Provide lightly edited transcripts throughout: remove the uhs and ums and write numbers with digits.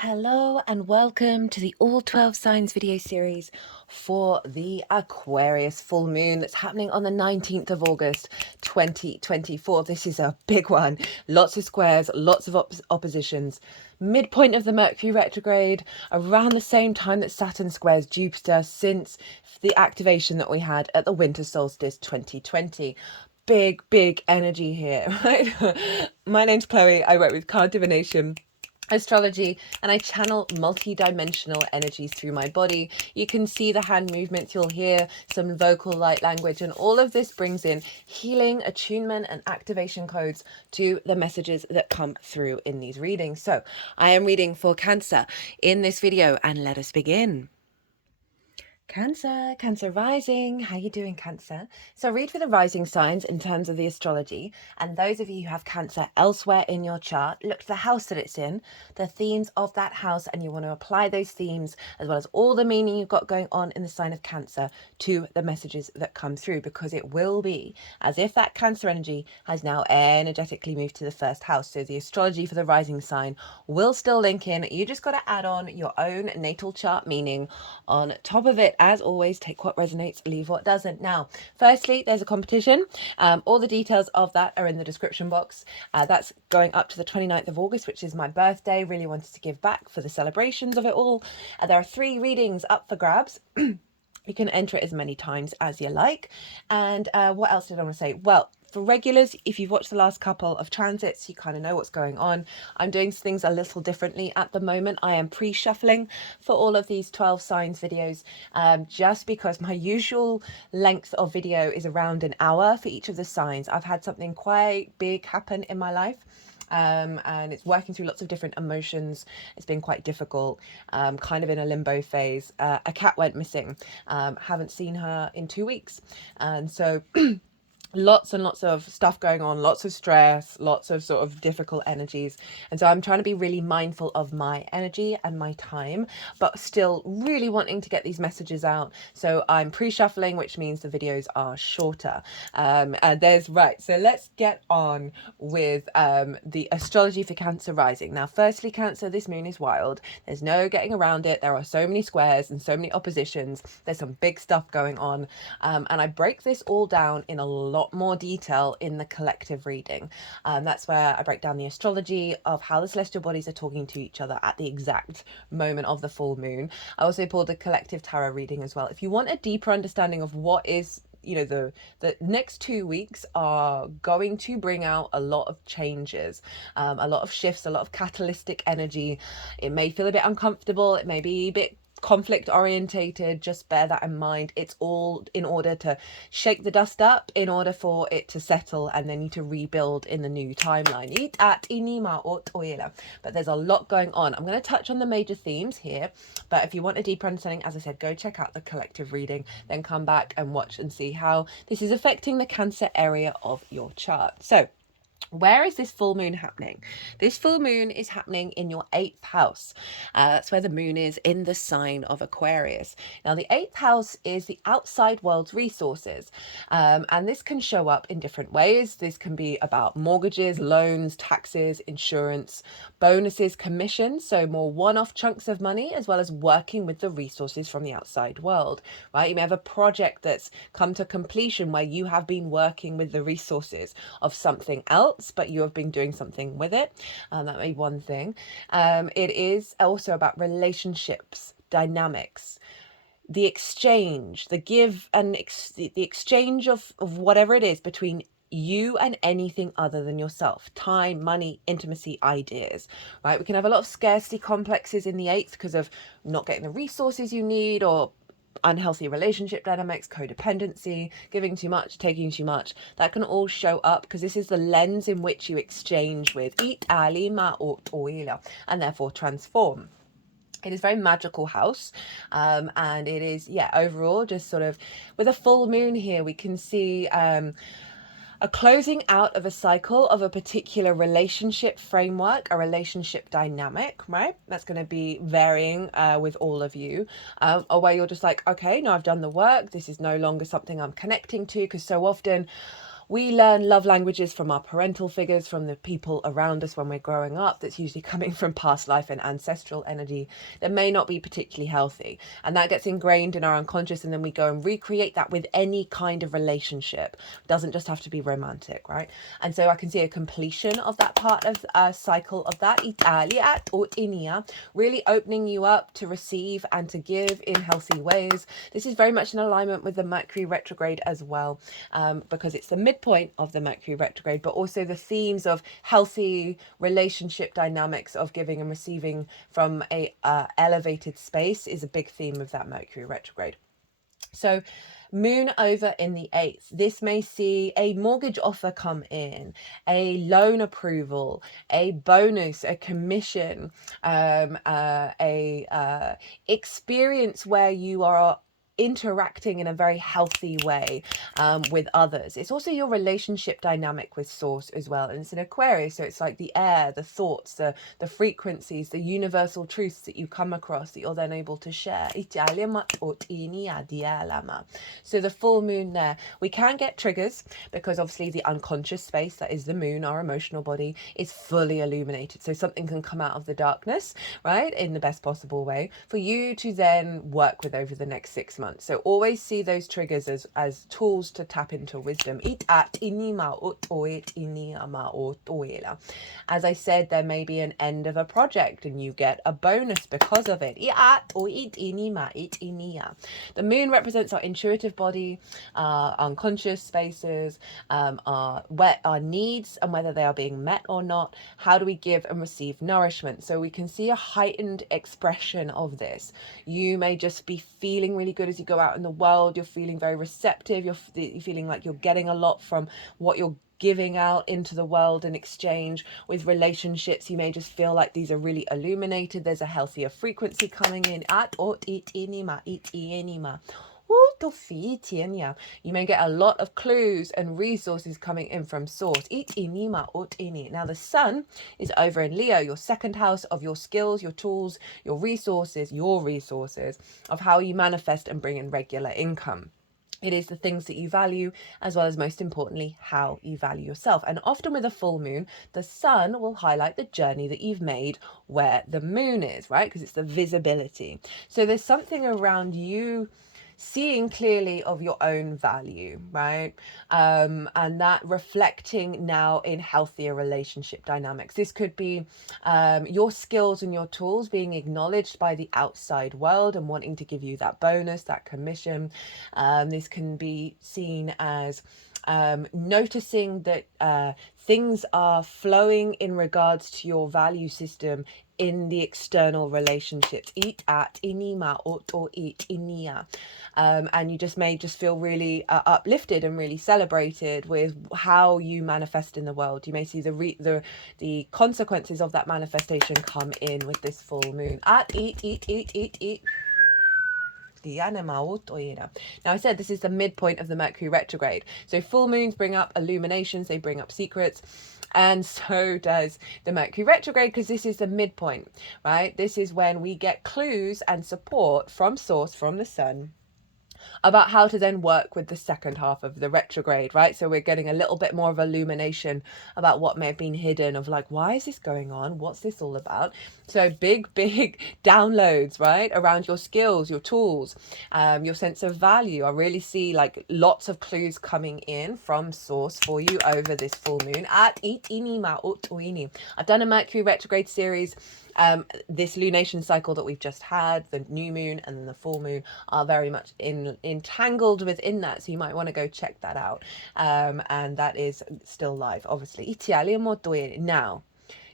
Hello and welcome to the All 12 Signs video series for the Aquarius full moon that's happening on the 19th of August 2024. This is a big one. Lots of squares, lots of oppositions. Midpoint of the Mercury retrograde around the same time that Saturn squares Jupiter since the activation that we had at the winter solstice 2020. Big energy here, right? My name's Chloe. I work with card divination, astrology, and I channel multi-dimensional energies through my body. You can see the hand movements, you'll hear some vocal light language, and all of this brings in healing, attunement, and activation codes to the messages that come through in these readings. So I am reading for Cancer in this video, and let us begin. Cancer rising. How you doing, Cancer? So read for the rising signs in terms of the astrology. And those of you who have Cancer elsewhere in your chart, look to the house that it's in, the themes of that house, and you want to apply those themes as well as all the meaning you've got going on in the sign of Cancer to the messages that come through, because it will be as if that Cancer energy has now energetically moved to the first house. So the astrology for the rising sign will still link in. You just got to add on your own natal chart meaning on top of it. As always, take what resonates, leave what doesn't. Now, firstly, there's a competition. All the details of that are in the description box. That's going up to the 29th of August, which is my birthday. Really wanted to give back for the celebrations of it all. There are 3 readings up for grabs. You can enter it as many times as you like. And what else did I want to say? Well, for regulars, if you've watched the last couple of transits, you kind of know what's going on. I'm doing things a little differently at the moment. I am pre-shuffling for all of these 12 signs videos, just because my usual length of video is around an hour for each of the signs. I've had something quite big happen in my life. And it's working through lots of different emotions. It's been quite difficult, kind of in a limbo phase. A cat went missing. Haven't seen her in 2 weeks. And so lots and lots of stuff going on, lots of stress, lots of sort of difficult energies. And so I'm trying to be really mindful of my energy and my time, but still really wanting to get these messages out. So I'm pre-shuffling, which means the videos are shorter. So let's get on with the astrology for Cancer rising. Now, firstly, Cancer, this moon is wild. There's no getting around it. There are so many squares and so many oppositions. There's some big stuff going on. And I break this all down in a lot more detail in the collective reading. That's where I break down the astrology of how the celestial bodies are talking to each other at the exact moment of the full moon. I also pulled the collective tarot reading as well. If you want a deeper understanding of what is, the next 2 weeks are going to bring out a lot of changes, a lot of shifts, a lot of catalytic energy. It may feel a bit uncomfortable. It may be a bit conflict orientated. Just bear that in mind. It's all in order to shake the dust up, in order for it to settle, and then you to rebuild in the new timeline. But there's a lot going on. I'm going to touch on the major themes here, but if you want a deeper understanding, as I said, go check out the collective reading, then come back and watch and see how this is affecting the Cancer area of your chart. So where is this full moon happening? This full moon is happening in your 8th house. That's where the moon is, in the sign of Aquarius. Now, the 8th house is the outside world's resources. And this can show up in different ways. This can be about mortgages, loans, taxes, insurance, bonuses, commissions. So more one-off chunks of money, as well as working with the resources from the outside world, right? You may have a project that's come to completion where you have been working with the resources of something else, but you have been doing something with it. That may be one thing. It is also about relationships, dynamics, the exchange, the give and the exchange of whatever it is between you and anything other than yourself. Time, money, intimacy, ideas, right? We can have a lot of scarcity complexes in the 8th because of not getting the resources you need, or unhealthy relationship dynamics, codependency, giving too much, taking too much. That can all show up because this is the lens in which you exchange with and therefore transform. It is very magical house, and it is, overall just sort of, with a full moon here, we can see a closing out of a cycle of a particular relationship framework, a relationship dynamic, right? That's going to be varying with all of you, or where you're just like, okay, no, I've done the work. This is no longer something I'm connecting to, because so often We learn love languages from our parental figures, from the people around us when we're growing up. That's usually coming from past life and ancestral energy that may not be particularly healthy. And that gets ingrained in our unconscious, and then we go and recreate that with any kind of relationship. It doesn't just have to be romantic, right? And so I can see a completion of that part of cycle of that, Italia or Inia, really opening you up to receive and to give in healthy ways. This is very much in alignment with the Mercury retrograde as well, because it's the midpoint of the Mercury retrograde, but also the themes of healthy relationship dynamics of giving and receiving from a elevated space is a big theme of that Mercury retrograde. So moon over in the 8th. This may see a mortgage offer come in, a loan approval, a bonus, a commission, a experience where you are interacting in a very healthy way with others. It's also your relationship dynamic with source as well, and it's an Aquarius, so it's like the air, the thoughts, the frequencies, the universal truths that you come across that you're then able to share. So the full moon there, we can get triggers because obviously the unconscious space, that is the moon, our emotional body, is fully illuminated, so something can come out of the darkness, right, in the best possible way for you to then work with over the next 6 months. So always see those triggers as tools to tap into wisdom. As I said, there may be an end of a project and you get a bonus because of it. The moon represents our intuitive body, our unconscious spaces, our needs and whether they are being met or not. How do we give and receive nourishment? So we can see a heightened expression of this. You may just be feeling really good as you go out in the world. You're feeling very receptive. You're feeling like you're getting a lot from what you're giving out into the world in exchange. With relationships, you may just feel like these are really illuminated. There's a healthier frequency coming in. You may get a lot of clues and resources coming in from source. Now the sun is over in Leo, your second house of your skills, your tools, your resources of how you manifest and bring in regular income. It is the things that you value, as well as, most importantly, how you value yourself. And often with a full moon, the sun will highlight the journey that you've made where the moon is, right? Because it's the visibility. So there's something around you seeing clearly of your own value, right? And that reflecting now in healthier relationship dynamics. This could be your skills and your tools being acknowledged by the outside world and wanting to give you that bonus, that commission. This can be seen as noticing that things are flowing in regards to your value system in the external relationships. And you just may just feel really uplifted and really celebrated with how you manifest in the world. You may see the consequences of that manifestation come in with this full moon. Now I said this is the midpoint of the Mercury retrograde. So full moons bring up illuminations, they bring up secrets. And so does the Mercury retrograde, because this is the midpoint, right? This is when we get clues and support from source, from the sun, about how to then work with the second half of the retrograde, right? So we're getting a little bit more of illumination about what may have been hidden, of like, why is this going on? What's this all about? So big downloads, right? Around your skills, your tools, your sense of value. I really see like lots of clues coming in from source for you over this full moon. I've done a Mercury retrograde series. This lunation cycle that we've just had, the new moon and then the full moon, are very much entangled within that, so you might want to go check that out. And that is still live, obviously.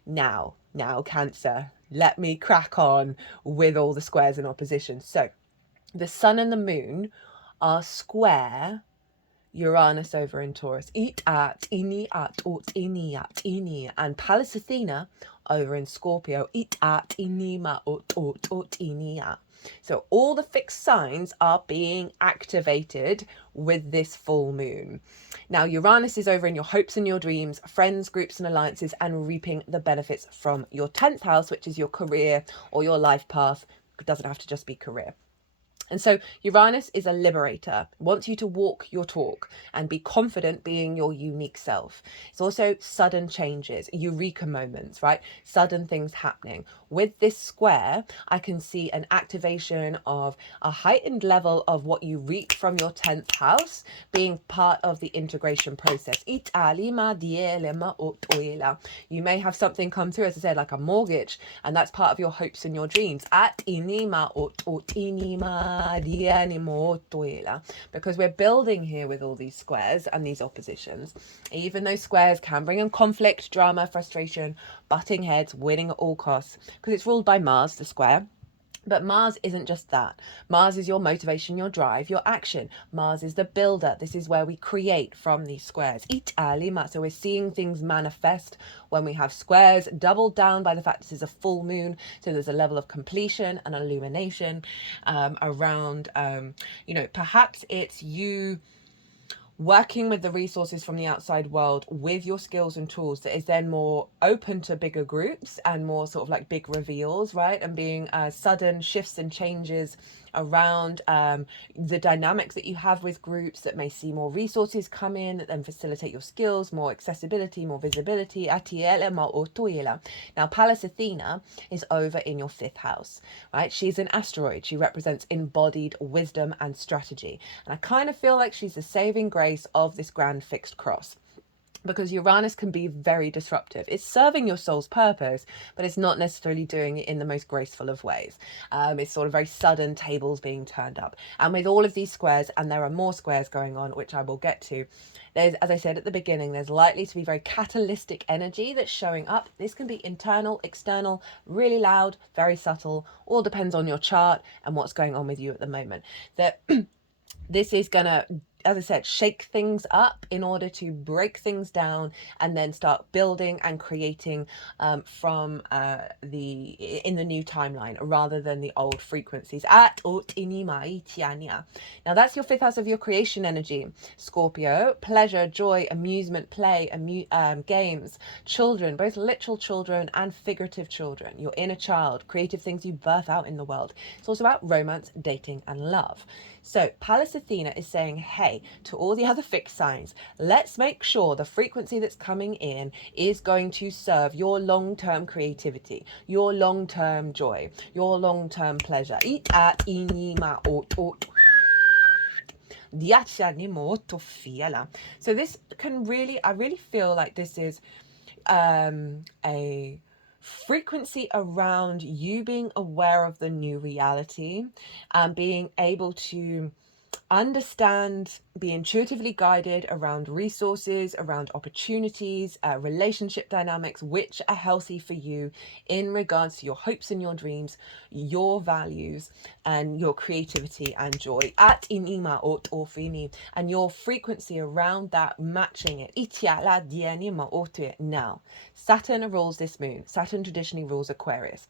Now, Cancer, let me crack on with all the squares and oppositions. So the sun and the moon are square Uranus over in Taurus, and Pallas Athena over in Scorpio. So all the fixed signs are being activated with this full moon. Now Uranus is over in your hopes and your dreams, friends, groups and alliances, and reaping the benefits from your 10th house, which is your career or your life path. It doesn't have to just be career. And so Uranus is a liberator, wants you to walk your talk and be confident being your unique self. It's also sudden changes, eureka moments, right? Sudden things happening. With this square, I can see an activation of a heightened level of what you reap from your 10th house being part of the integration process. You may have something come through, as I said, like a mortgage, and that's part of your hopes and your dreams. Because we're building here with all these squares and these oppositions, even though squares can bring in conflict, drama, frustration, butting heads, winning at all costs, because it's ruled by Mars, the square. But Mars isn't just that. Mars is your motivation, your drive, your action. Mars is the builder. This is where we create from these squares. So we're seeing things manifest when we have squares, doubled down by the fact this is a full moon. So there's a level of completion and illumination around, perhaps it's you working with the resources from the outside world with your skills and tools that is then more open to bigger groups and more sort of like big reveals, right? And being sudden shifts and changes around the dynamics that you have with groups that may see more resources come in that then facilitate your skills, more accessibility, more visibility. Now, Pallas Athena is over in your 5th house, right? She's an asteroid. She represents embodied wisdom and strategy. And I kind of feel like she's the saving grace of this grand fixed cross, because Uranus can be very disruptive. It's serving your soul's purpose, but it's not necessarily doing it in the most graceful of ways. It's sort of very sudden, tables being turned up. And with all of these squares, and there are more squares going on, which I will get to, there's, as I said at the beginning, there's likely to be very catalytic energy that's showing up. This can be internal, external, really loud, very subtle, all depends on your chart and what's going on with you at the moment. That this is going to, as I said, shake things up in order to break things down and then start building and creating in the new timeline rather than the old frequencies. Now that's your 5th house of your creation energy, Scorpio. Pleasure, joy, amusement, play, games, children, both literal children and figurative children, your inner child, creative things you birth out in the world. It's also about romance, dating and love. So Pallas Athena is saying, hey, to all the other fixed signs, let's make sure the frequency that's coming in is going to serve your long-term creativity, your long-term joy, your long-term pleasure. So this can really, I really feel like this is a frequency around you being aware of the new reality and being able to understand, be intuitively guided around resources, around opportunities, relationship dynamics, which are healthy for you in regards to your hopes and your dreams, your values, and your creativity and joy. And your frequency around that, matching it. Now, Saturn rules this moon. Saturn traditionally rules Aquarius,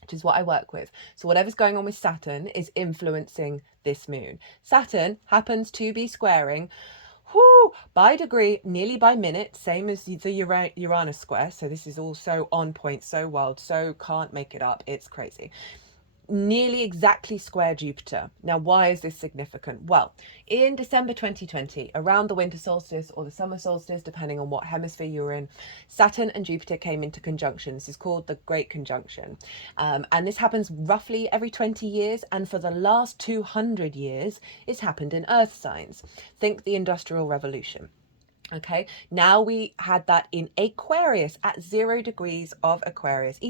which is what I work with. So whatever's going on with Saturn is influencing this moon. Saturn happens to be squaring by degree, nearly by minute, same as the Uranus square. So this is also on point, so wild, so can't make it up. It's crazy. Nearly exactly square Jupiter. Now, why is this significant? Well, in December 2020, around the winter solstice or the summer solstice, depending on what hemisphere you're in, Saturn and Jupiter came into conjunction. This is called the Great Conjunction. And this happens roughly every 20 years. And for the last 200 years, it's happened in Earth signs. Think the Industrial Revolution. Okay, now we had that in Aquarius at 0 degrees of Aquarius.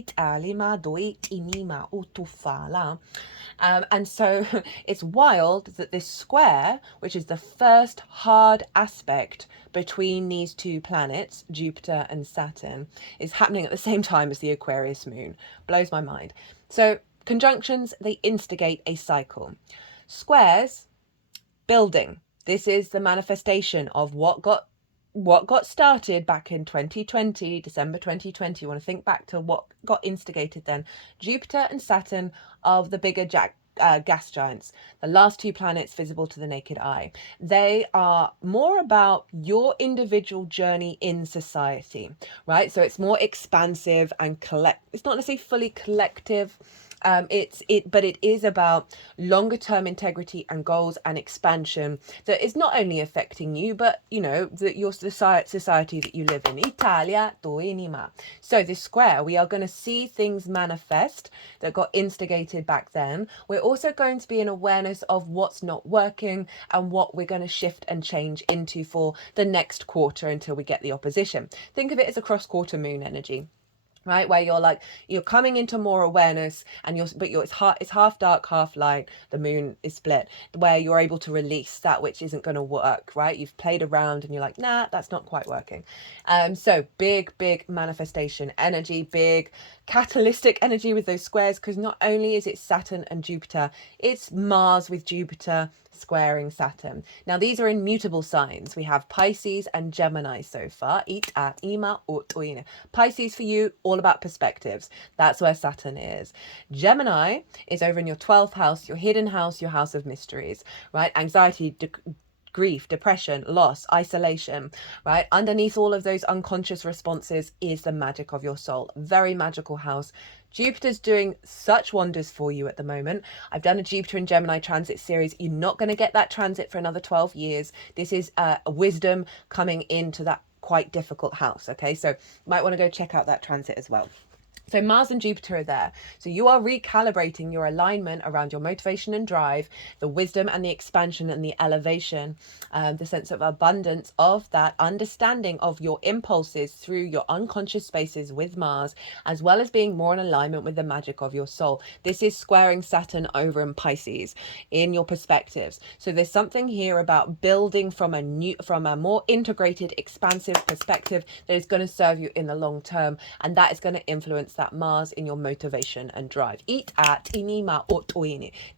And so it's wild that this square, which is the first hard aspect between these two planets, Jupiter and Saturn, is happening at the same time as the Aquarius moon. Blows my mind. So conjunctions, they instigate a cycle. Squares, building. This is the manifestation of what got started back in 2020, December 2020. You want to think back to what got instigated then. Jupiter and Saturn of the bigger gas giants, the last two planets visible to the naked eye. They are more about your individual journey in society, right? So it's more expansive and it's not necessarily fully collective. But it is about longer term integrity and goals and expansion that is not only affecting you, but you know, your society that you live in. Italia to inima. So this square, we are going to see things manifest that got instigated back then. We're also going to be in awareness of what's not working and what we're going to shift and change into for the next quarter until we get the opposition. Think of it as a cross quarter moon energy, right, where you're coming into more awareness, and it's half dark, half light. The moon is split, where you're able to release that which isn't going to work, right? You've played around and you're like, nah, that's not quite working. So big manifestation energy, big catalytic energy with those squares, because not only is it Saturn and Jupiter, it's Mars with Jupiter squaring Saturn. Now these are in mutable signs. We have Pisces and Gemini so far. Pisces for you, all about perspectives. That's where Saturn is. Gemini is over in your 12th house, your hidden house, your house of mysteries, right? Anxiety, grief, depression, loss, isolation, right? Underneath all of those unconscious responses is the magic of your soul. Very magical house. Jupiter's doing such wonders for you at the moment. I've done a Jupiter and Gemini transit series. You're not going to get that transit for another 12 years. This is a wisdom coming into that quite difficult house. Okay, so you might want to go check out that transit as well. So Mars and Jupiter are there. So you are recalibrating your alignment around your motivation and drive, the wisdom and the expansion and the elevation, the sense of abundance of that understanding of your impulses through your unconscious spaces with Mars, as well as being more in alignment with the magic of your soul. This is squaring Saturn over in Pisces in your perspectives. So there's something here about building from a more integrated, expansive perspective that is going to serve you in the long term, and that is going to influence that Mars in your motivation and drive.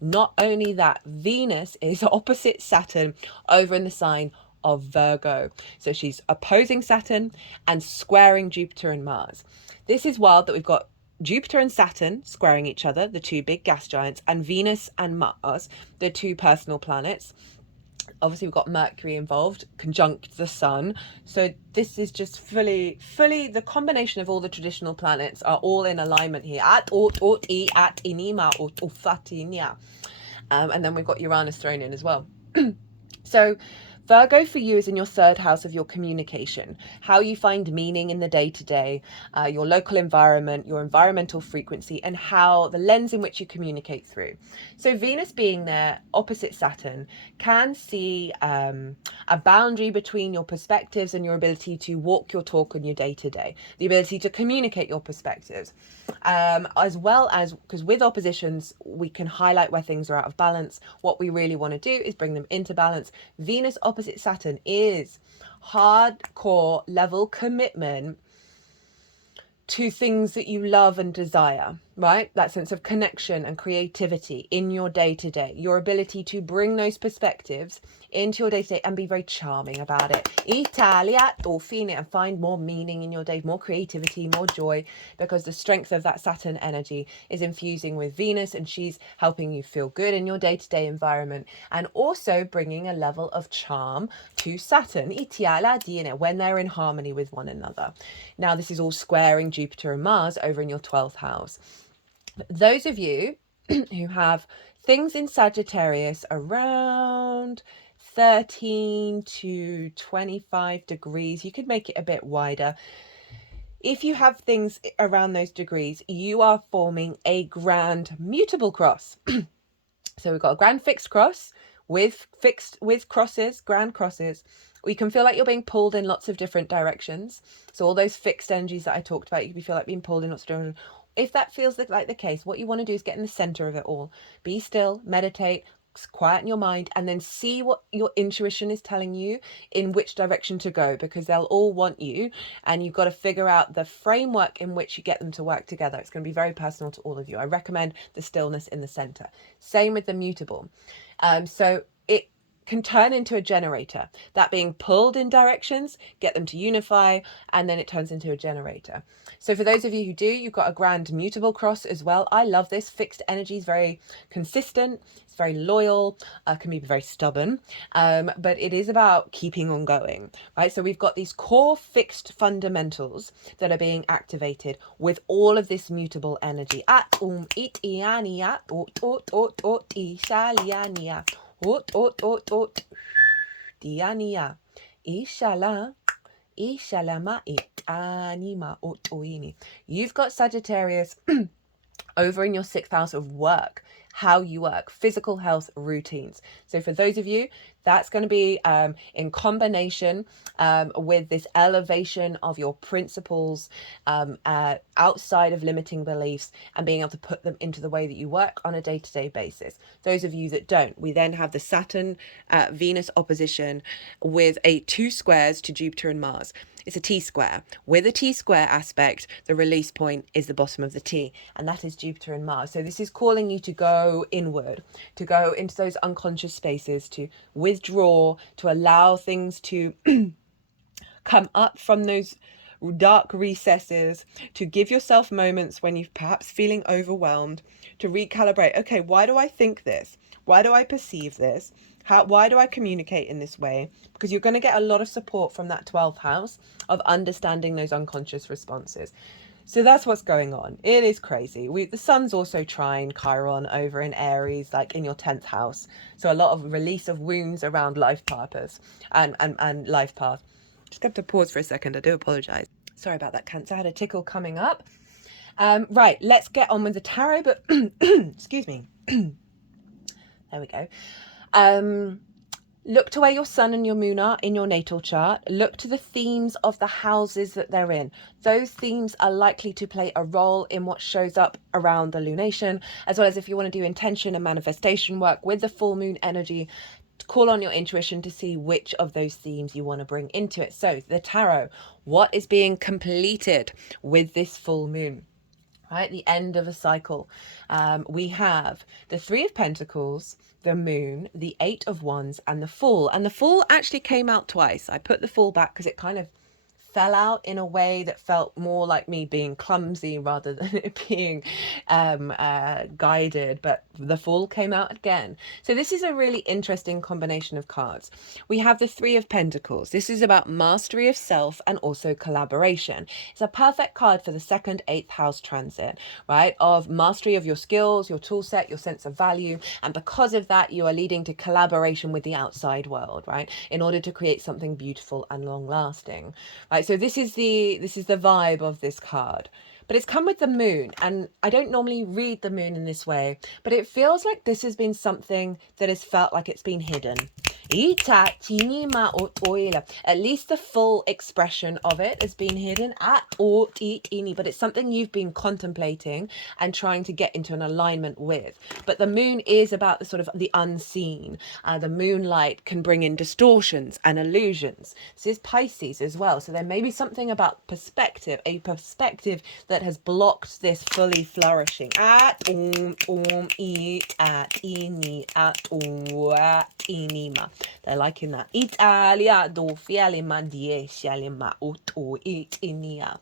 Not only that, Venus is opposite Saturn over in the sign of Virgo. So she's opposing Saturn and squaring Jupiter and Mars. This is wild that we've got Jupiter and Saturn squaring each other, the two big gas giants, and Venus and Mars, the two personal planets. Obviously we've got Mercury involved, conjunct the sun. So this is just fully the combination of all the traditional planets are all in alignment here. And then we've got Uranus thrown in as well. So Virgo for you is in your 3rd house of your communication, how you find meaning in the day-to-day, your local environment, your environmental frequency, and how the lens in which you communicate through. So Venus being there opposite Saturn can see a boundary between your perspectives and your ability to walk your talk on your day-to-day, the ability to communicate your perspectives, as well as, because with oppositions we can highlight where things are out of balance. What we really want to do is bring them into balance. Venus opposite Saturn is hardcore level commitment to things that you love and desire, right? That sense of connection and creativity in your day-to-day, your ability to bring those perspectives into your day-to-day and be very charming about it. Italia, fine, and find more meaning in your day, more creativity, more joy, because the strength of that Saturn energy is infusing with Venus, and she's helping you feel good in your day-to-day environment, and also bringing a level of charm to Saturn, Italia, when they're in harmony with one another. Now, this is all squaring Jupiter and Mars over in your 12th house. Those of you who have things in Sagittarius around 13 to 25 degrees, you could make it a bit wider. If you have things around those degrees, you are forming a grand mutable cross. So we've got a grand fixed cross with crosses, grand crosses. We can feel like you're being pulled in lots of different directions. So all those fixed energies that I talked about, you can feel like being pulled in lots of different. If that feels like the case, what you want to do is get in the center of it all. Be still, meditate, quieten your mind, and then see what your intuition is telling you in which direction to go, because they'll all want you, and you've got to figure out the framework in which you get them to work together. It's going to be very personal to all of you. I recommend the stillness in the center. Same with the mutable. So it can turn into a generator. That being pulled in directions, get them to unify, and then it turns into a generator. So for those of you who do, you've got a grand mutable cross as well. I love this. Fixed energy is very consistent. It's very loyal, can be very stubborn, but it is about keeping on going, right? So we've got these core fixed fundamentals that are being activated with all of this mutable energy. It iania, ishaliania. Diania, Ishala, Ishalama it anima otoini. You've got Sagittarius over in your 6th house of work, how you work, physical health routines. So for those of you, that's going to be in combination with this elevation of your principles outside of limiting beliefs and being able to put them into the way that you work on a day-to-day basis. Those of you that don't, we then have the Saturn Venus opposition with 2 squares to Jupiter and Mars. It's a T-square. With a T-square aspect, the release point is the bottom of the T, and that is Jupiter and Mars. So this is calling you to go inward, to go into those unconscious spaces, to withdraw, to allow things to come up from those dark recesses, to give yourself moments when you're perhaps feeling overwhelmed, to recalibrate. Okay, why do I think this? Why do I perceive this? Why do I communicate in this way? Because you're going to get a lot of support from that 12th house of understanding those unconscious responses. So that's what's going on. It is crazy. The sun's also trying Chiron over in Aries, like in your 10th house. So a lot of release of wounds around life purpose and life path. Just got to pause for a second. I do apologize. Sorry about that, Cancer. I had a tickle coming up. Right, let's get on with the tarot, but excuse me. There we go. Look to where your sun and your moon are in your natal chart. Look to the themes of the houses that they're in. Those themes are likely to play a role in what shows up around the lunation, as well as if you want to do intention and manifestation work with the full moon energy, call on your intuition to see which of those themes you want to bring into it. So the tarot, what is being completed with this full moon? Right, the end of a cycle. We have the 3 of Pentacles, the moon, the 8 of Wands, and the Fool. And the Fool actually came out twice. I put the Fool back because it kind of fell out in a way that felt more like me being clumsy rather than it being guided, but the Fool came out again. So this is a really interesting combination of cards. We have the 3 of Pentacles. This is about mastery of self and also collaboration. It's a perfect card for the 2nd, 8th house transit, right? Of mastery of your skills, your tool set, your sense of value. And because of that, you are leading to collaboration with the outside world, right? In order to create something beautiful and long lasting, right? So this is the vibe of this card. But it's come with the moon, and I don't normally read the moon in this way, but it feels like this has been something that has felt like it's been hidden. At least the full expression of it has been hidden, but it's something you've been contemplating and trying to get into an alignment with. But the moon is about the sort of the unseen. The moonlight can bring in distortions and illusions. This is Pisces as well, so there may be something about perspective, a perspective that has blocked this fully flourishing. They're liking that. Italia do fialima dieshalima auto itinia.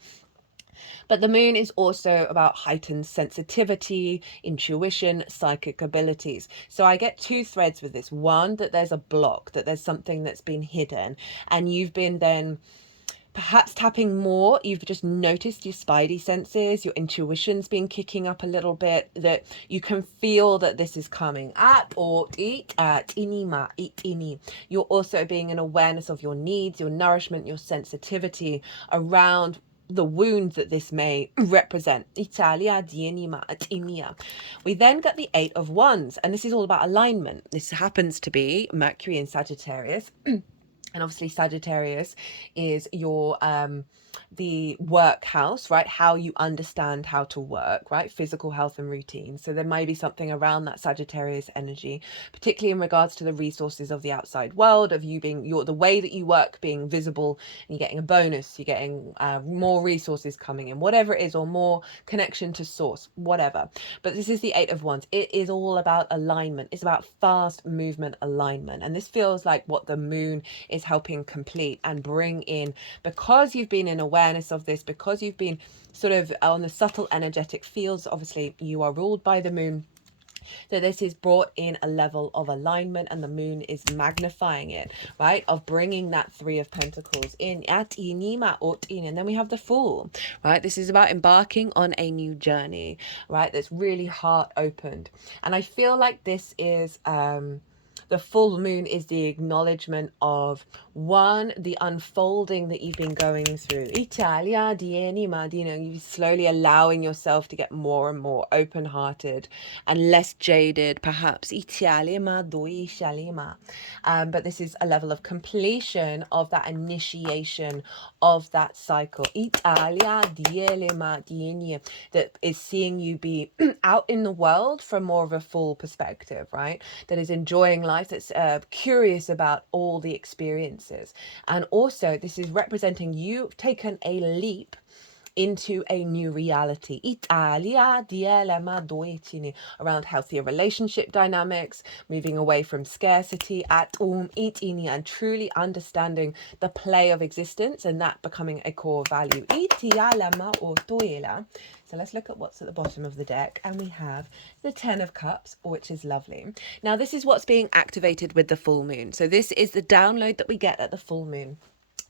But the moon is also about heightened sensitivity, intuition, psychic abilities. So I get 2 threads with this. One, that there's a block, that there's something that's been hidden, and you've been then perhaps tapping more. You've just noticed your spidey senses, your intuition's been kicking up a little bit, that you can feel that this is coming. You're also being an awareness of your needs, your nourishment, your sensitivity around the wound that this may represent. We then get the 8 of Wands, and this is all about alignment. This happens to be Mercury in Sagittarius. And obviously Sagittarius is your the work house, right? How you understand how to work, right? Physical health and routine. So there may be something around that Sagittarius energy, particularly in regards to the resources of the outside world, of you being the way that you work being visible, and you're getting a bonus, you're getting more resources coming in, whatever it is, or more connection to source, whatever. But this is the Eight of Wands. It is all about alignment. It's about fast movement alignment. And this feels like what the moon is helping complete and bring in, because you've been in awareness of this, because you've been sort of on the subtle energetic fields. Obviously you are ruled by the moon, so this is brought in a level of alignment, and the moon is magnifying it, right? Of bringing that Three of Pentacles in. And then we have the Fool, right? This is about embarking on a new journey, right? That's really heart opened. And I feel like this is the full moon is the acknowledgement of, one, the unfolding that you've been going through. Italia, you slowly allowing yourself to get more and more open-hearted and less jaded, perhaps. But this is a level of completion of that initiation of that cycle. That is seeing you be out in the world from more of a full perspective, right? That is enjoying life, that's curious about all the experiences. And also this is representing you've taken a leap into a new reality. Around healthier relationship dynamics, moving away from scarcity, and truly understanding the play of existence, and that becoming a core value. So let's look at what's at the bottom of the deck, and we have the Ten of Cups, which is lovely. Now this is what's being activated with the full moon. So this is the download that we get at the full moon,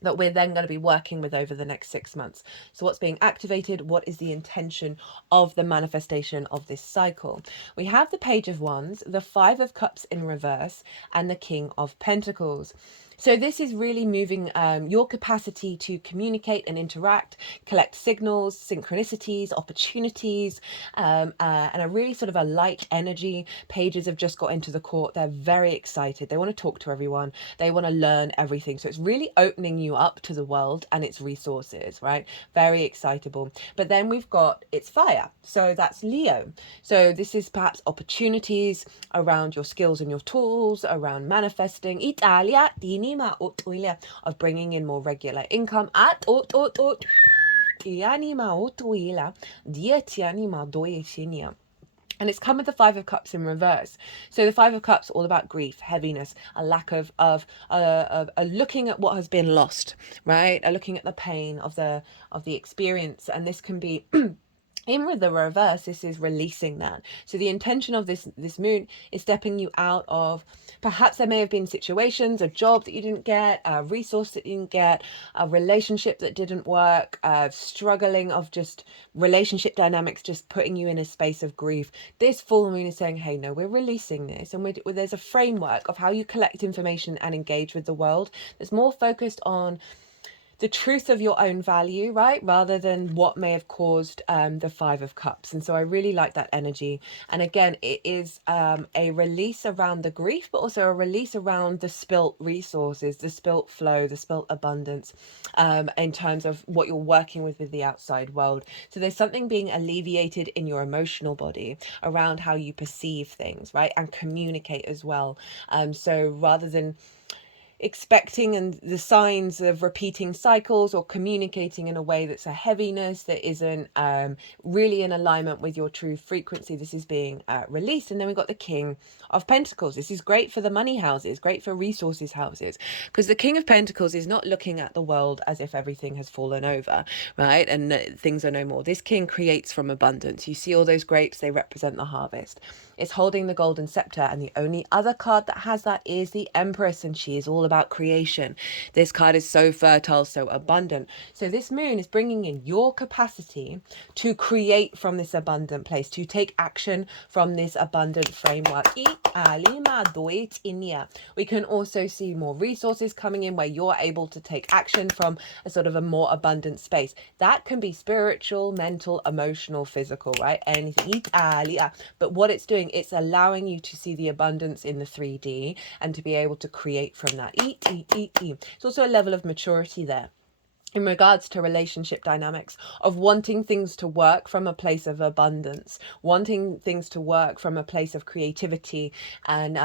that we're then going to be working with over the next 6 months. So what's being activated? What is the intention of the manifestation of this cycle? We have the Page of Wands, the Five of Cups in reverse, and the King of Pentacles. So this is really moving your capacity to communicate and interact, collect signals, synchronicities, opportunities, and a really sort of a light energy. Pages have just got into the court. They're very excited. They want to talk to everyone. They want to learn everything. So it's really opening you up to the world and its resources, right? Very excitable. But then we've got it's fire. So that's Leo. So this is perhaps opportunities around your skills and your tools, around manifesting. Of bringing in more regular income. And it's come with the Five of Cups in reverse. So the Five of Cups, all about grief, heaviness, a lack of looking at what has been lost, right? A looking at the pain of the experience. And this can be in with the reverse, this is releasing that. So the intention of this moon is stepping you out of, perhaps there may have been situations, a job that you didn't get, a resource that you didn't get, a relationship that didn't work, struggling of just relationship dynamics, just putting you in a space of grief. This full moon is saying, hey, no, we're releasing this. And there's a framework of how you collect information and engage with the world that's more focused on the truth of your own value, right? Rather than what may have caused the Five of Cups. And so I really like that energy. And again, it is a release around the grief, but also a release around the spilt resources, the spilt flow, the spilt abundance, in terms of what you're working with the outside world. So there's something being alleviated in your emotional body around how you perceive things, right? And communicate as well. So rather than expecting and the signs of repeating cycles or communicating in a way that's a heaviness that isn't really in alignment with your true frequency, this is being released. And then we've got the King of Pentacles. This is great for the money houses, great for resources houses, because the King of Pentacles is not looking at the world as if everything has fallen over, right? And things are no more. This king creates from abundance. You see all those grapes, they represent the harvest. It's holding the golden scepter, and the only other card that has that is the Empress, and she is all about creation. This card is so fertile, so abundant. So this moon is bringing in your capacity to create from this abundant place, to take action from this abundant framework. We can also see more resources coming in where you're able to take action from a sort of a more abundant space. That can be spiritual, mental, emotional, physical, right? Anything. But what it's doing, it's allowing you to see the abundance in the 3D and to be able to create from that. It's also a level of maturity there. in regards to relationship dynamics, of wanting things to work from a place of abundance, wanting things to work from a place of creativity and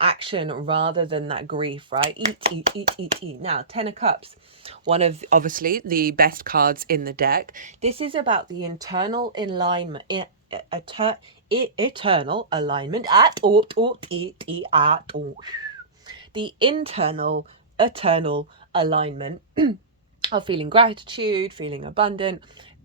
action rather than that grief, right? Eat. Now, 10 of Cups, one of obviously the best cards in the deck. This is about the internal alignment, eternal alignment the internal eternal alignment of feeling gratitude, feeling abundant.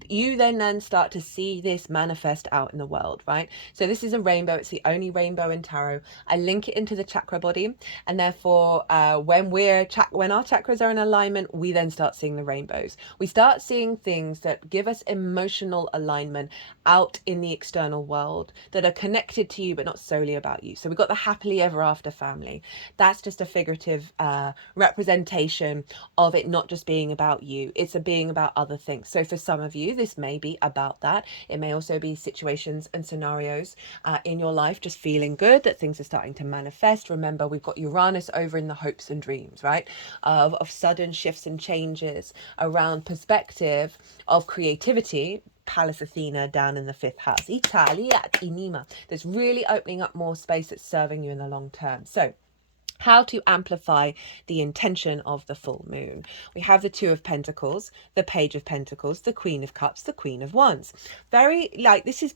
You then start to see this manifest out in the world, right? So this is a rainbow. It's the only rainbow in tarot. I link it into the chakra body, and therefore when our chakras are in alignment, we then start seeing the rainbows. We start seeing things that give us emotional alignment out in the external world that are connected to you but not solely about you. So we've got the happily ever after family. That's just a figurative representation of it not just being about you. It's being about other things. So for some of you, this may be about that. It may also be situations and scenarios in your life just feeling good, that things are starting to manifest. Remember, we've got Uranus over in the hopes and dreams, right? Of sudden shifts and changes around perspective of creativity. Pallas Athena down in the 5th house. Italia, Inima. That's really opening up more space that's serving you in the long term. So how to amplify the intention of the full moon. We have the Two of Pentacles, the Page of Pentacles, the Queen of Cups, the Queen of Wands. This is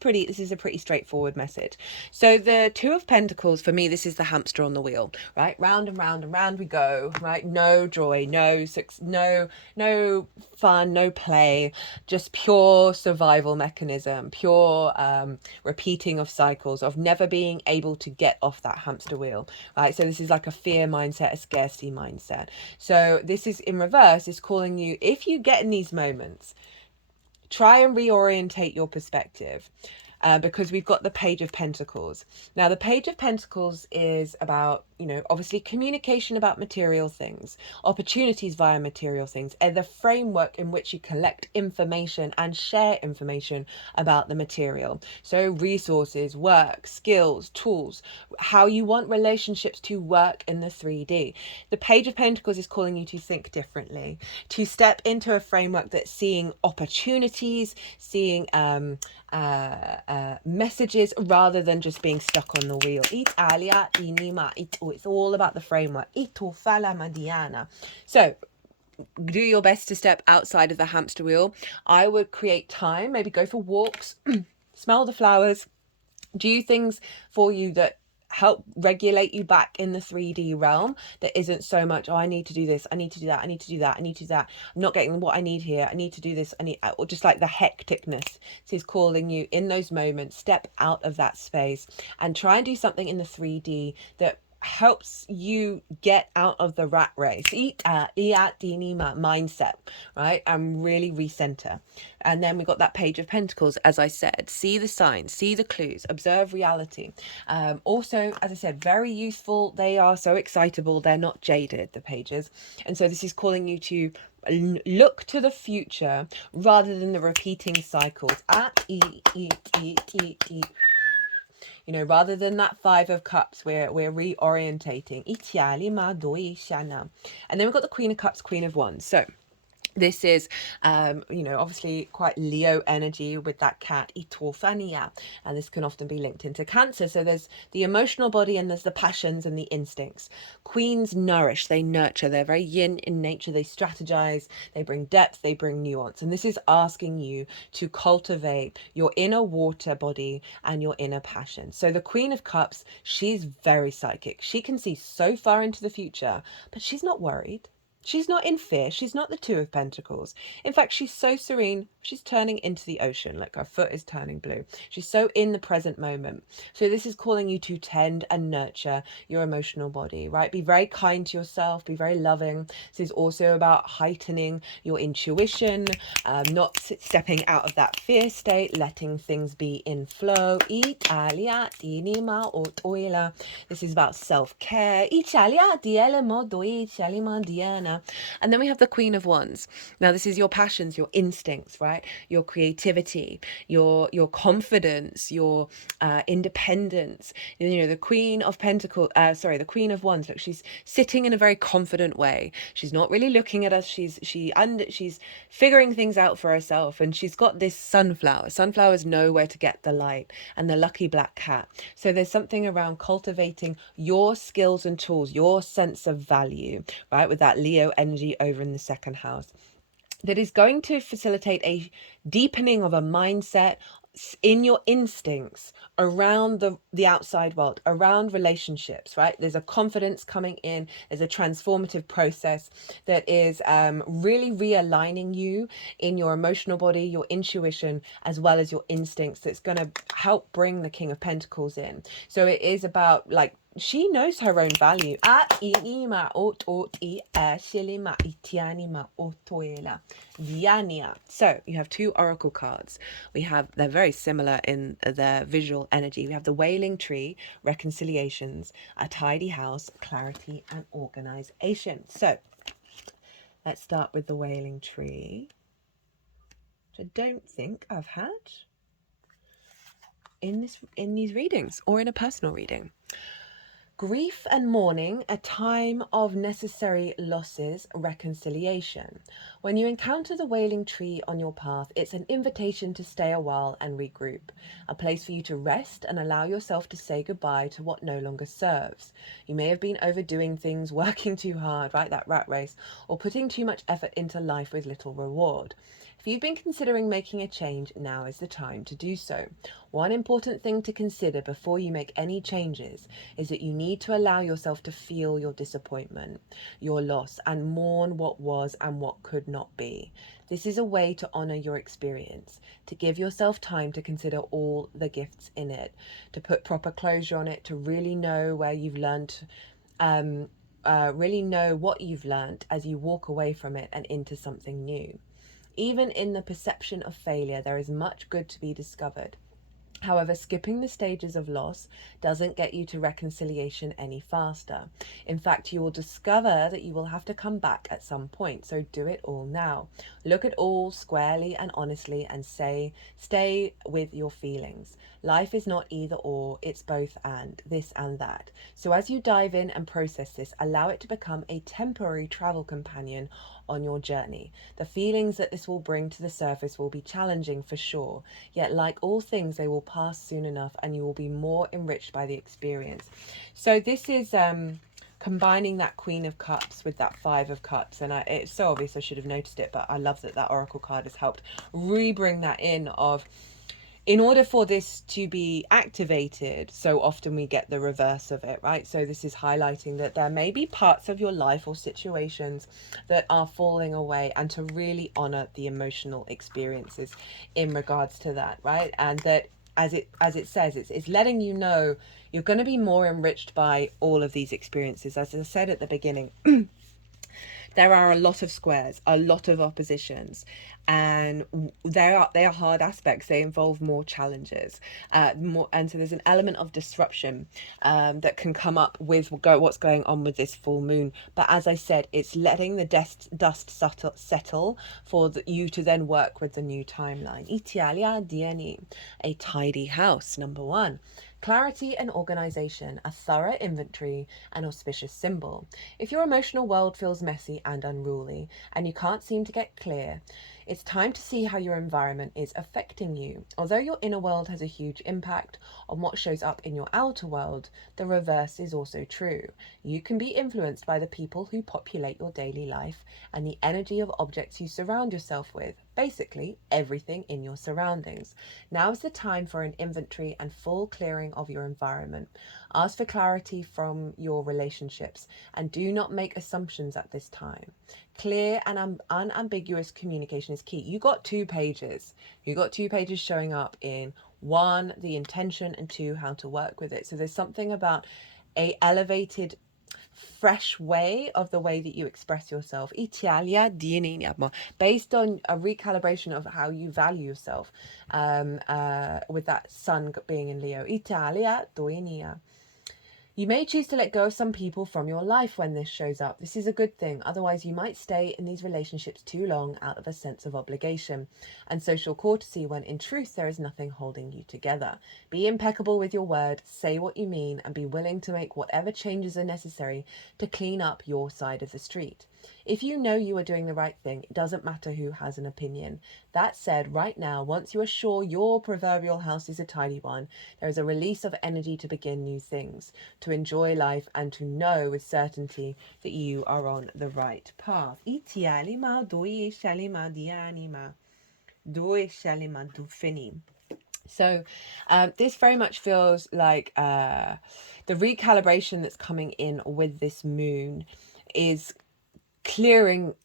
a pretty straightforward message. So the Two of Pentacles, for me, this is the hamster on the wheel, right? Round and round and round we go, right? No joy, no fun, no play, just pure survival mechanism, pure repeating of cycles of never being able to get off that hamster wheel, right? So this is like a fear mindset, a scarcity mindset. So this is in reverse, is calling you, if you get in these moments, try and reorientate your perspective. Because we've got the Page of Pentacles. Now, the Page of Pentacles is about, obviously communication about material things, opportunities via material things, and the framework in which you collect information and share information about the material. So resources, work, skills, tools, how you want relationships to work in the 3D. The Page of Pentacles is calling you to think differently, to step into a framework that's seeing opportunities, seeing messages rather than just being stuck on the wheel. Italia, inima, it's all about the framework. So do your best to step outside of the hamster wheel. I would create time, maybe go for walks, smell the flowers, do things for you that help regulate you back in the 3D realm, that isn't so much, I need to do this, I need to do that, I need to do that, I need to do that, I'm not getting what I need here, I need to do this, or just like the hecticness. This is calling you in those moments, step out of that space and try and do something in the 3D that helps you get out of the rat race, mindset, right? And really recenter. And then we got that Page of Pentacles, as I said, see the signs, see the clues, observe reality. Also, as I said, very useful. They are so excitable. They're not jaded, the pages. And so this is calling you to look to the future rather than the repeating cycles. Rather than that 5 of Cups, we're reorientating. And then we've got the Queen of Cups, Queen of Wands. So this is, obviously quite Leo energy with that cat, Itofania, and this can often be linked into Cancer. So there's the emotional body and there's the passions and the instincts. Queens nourish, they nurture, they're very yin in nature, they strategize, they bring depth, they bring nuance. And this is asking you to cultivate your inner water body and your inner passion. So the Queen of Cups, she's very psychic. She can see so far into the future, but she's not worried. She's not in fear. She's not the Two of Pentacles. In fact, she's so serene. She's turning into the ocean, like her foot is turning blue. She's so in the present moment. So this is calling you to tend and nurture your emotional body, right? Be very kind to yourself. Be very loving. This is also about heightening your intuition, not stepping out of that fear state, letting things be in flow. This is about self-care. And then we have the Queen of Wands. Now, this is your passions, your instincts, right? Your creativity, your confidence, your independence. You know, the Queen of Pentacles, the Queen of Wands. Look, she's sitting in a very confident way. She's not really looking at us. She's figuring things out for herself, and she's got this sunflower. Sunflowers know where to get the light, and the lucky black cat. So there's something around cultivating your skills and tools, your sense of value, right? With that Leo energy over in the second house, that is going to facilitate a deepening of a mindset in your instincts around the outside world, around relationships, right? There's a confidence coming in. There's a transformative process that is really realigning you in your emotional body, your intuition, as well as your instincts. That's going to help bring the King of Pentacles in. So it is about, like, she knows her own value. So you have two oracle cards. They're very similar in their visual energy. We have the Wailing Tree, reconciliations, a tidy house, clarity and organization. So let's start with the Wailing Tree, which I don't think I've had in these readings or in a personal reading. Grief and mourning, a time of necessary losses, reconciliation. When you encounter the Wailing Tree on your path, it's an invitation to stay a while and regroup, a place for you to rest and allow yourself to say goodbye to what no longer serves. You may have been overdoing things, working too hard, right, that rat race, or putting too much effort into life with little reward. If you've been considering making a change, now is the time to do so. One important thing to consider before you make any changes is that you need to allow yourself to feel your disappointment, your loss, and mourn what was and what could not be. This is a way to honor your experience, to give yourself time to consider all the gifts in it, to put proper closure on it, to really know where you've learned, really know what you've learned as you walk away from it and into something new. Even in the perception of failure, there is much good to be discovered. However, skipping the stages of loss doesn't get you to reconciliation any faster. In fact, you will discover that you will have to come back at some point, so do it all now. Look at all squarely and honestly and stay with your feelings. Life is not either or, it's both and, this and that. So as you dive in and process this, allow it to become a temporary travel companion on your journey. The feelings that this will bring to the surface will be challenging for sure, yet like all things, they will pass soon enough and you will be more enriched by the experience. So this is combining that Queen of Cups with that Five of Cups, and it's so obvious I should have noticed it, but I love that oracle card has helped re-bring that in order for this to be activated. So often we get the reverse of it, right? So this is highlighting that there may be parts of your life or situations that are falling away, and to really honor the emotional experiences in regards to that, right? And that as it says, it's letting you know you're going to be more enriched by all of these experiences. As I said at the beginning, there are a lot of squares, a lot of oppositions, and they are hard aspects. They involve more challenges, and so there's an element of disruption that can come up with what's going on with this full moon. But as I said, it's letting the dust settle for you to then work with the new timeline. Italia Dieni, a tidy house, number one. Clarity and organization, a thorough inventory, an auspicious symbol. If your emotional world feels messy and unruly, and you can't seem to get clear, it's time to see how your environment is affecting you. Although your inner world has a huge impact on what shows up in your outer world, the reverse is also true. You can be influenced by the people who populate your daily life and the energy of objects you surround yourself with. Basically, everything in your surroundings. Now is the time for an inventory and full clearing of your environment. Ask for clarity from your relationships and do not make assumptions at this time. Clear and unambiguous communication is key. You got 2 pages. You got 2 pages showing up in 1, the intention, and 2, how to work with it. So there's something about a elevated, fresh way of the way that you express yourself, Italia based on a recalibration of how you value yourself, with that sun being in Leo. Italia You may choose to let go of some people from your life when this shows up. This is a good thing. Otherwise, you might stay in these relationships too long out of a sense of obligation and social courtesy when in truth there is nothing holding you together. Be impeccable with your word, say what you mean, and be willing to make whatever changes are necessary to clean up your side of the street. If you know you are doing the right thing, it doesn't matter who has an opinion. That said, right now, once you are sure your proverbial house is a tidy one, there is a release of energy to begin new things, to enjoy life, and to know with certainty that you are on the right path. So this very much feels like the recalibration that's coming in with this moon is clearing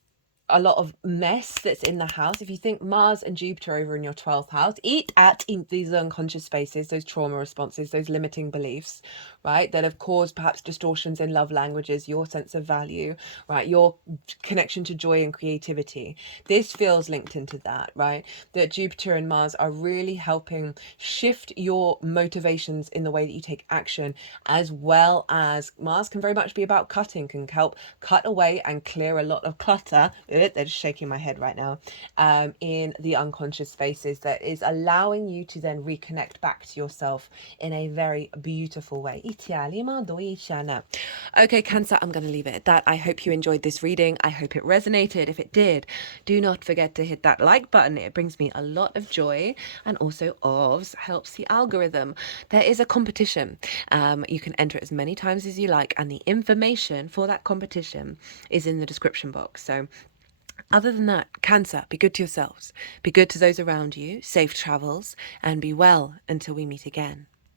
a lot of mess that's in the house. If you think Mars and Jupiter over in your 12th house, eat at in these unconscious spaces, those trauma responses, those limiting beliefs, right, that have caused perhaps distortions in love languages, your sense of value, right, your connection to joy and creativity. This feels linked into that, right, that Jupiter and Mars are really helping shift your motivations in the way that you take action, as well as Mars can very much be about cutting, can help cut away and clear a lot of clutter. They're just shaking my head right now, in the unconscious spaces, that is allowing you to then reconnect back to yourself in a very beautiful way. Okay, Cancer, I'm going to leave it at that. I hope you enjoyed this reading. I hope it resonated. If it did, do not forget to hit that like button. It brings me a lot of joy and also helps the algorithm. There is a competition. You can enter it as many times as you like, and the information for that competition is in the description box. So other than that, Cancer, be good to yourselves, be good to those around you, safe travels, and be well until we meet again.